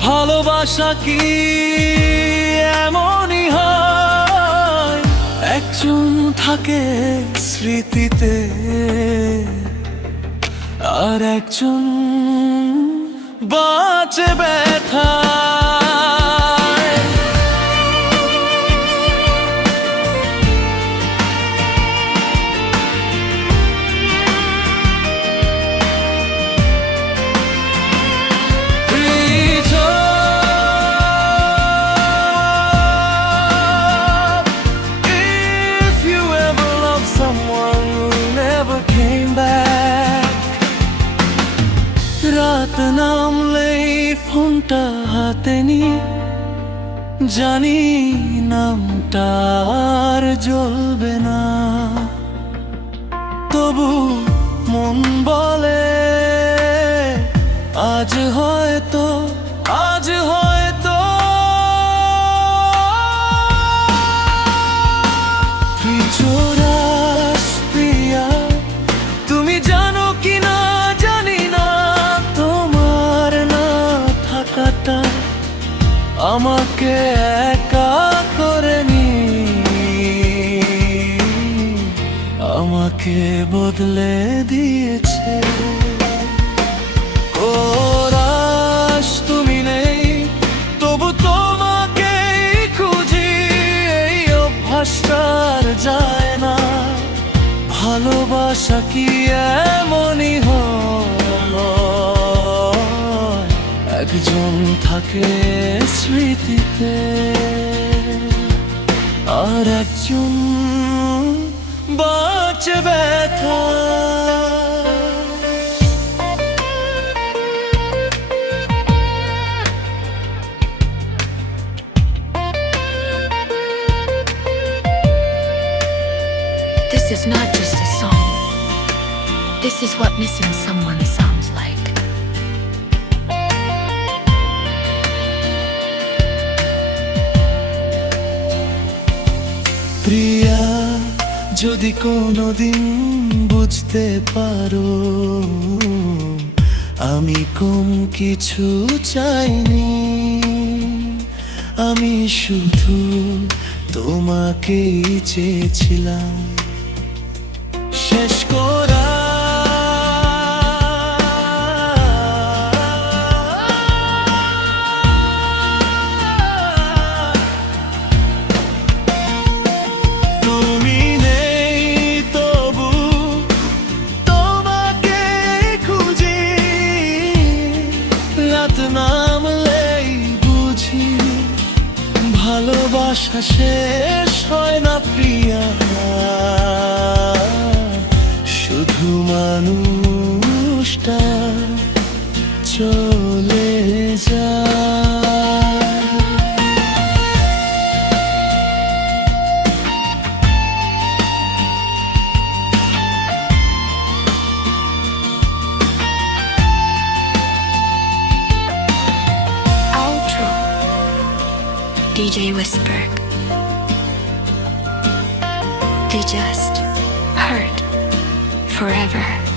ভালোবাসা কি এমনই হয়? একজন থাকে স্মৃতিতে আর একজন বাঁচে রাত নামলে ফোনটা হাতে নি। জানি নামটা আর জ্বলবে না। তবু মন বলে আমাকে একা করে নি। আমাকে বদলে দিয়েছে। কোরাস তুমি নেই, তবু তোমাকে খুঁজি। এই অভ্যাসটার যায় না। ভালোবাসা কি এমনই একজন থাকে স্মৃতিতে আর একজন বাঁচে ব্যথা This is not just a song. This is what missing someone sounds প্রিয়া, যদি কোনোদিন বুঝতে পারো, আমি কম কিছু চাইনি। আমি শুধু তোমাকেই চেয়েছিলাম। শেষ করা ভালোবাসা শেষ হয় না প্রিয়া। শুধু মানুষটা চলে যায়। DJ Whisper. They just hurt forever.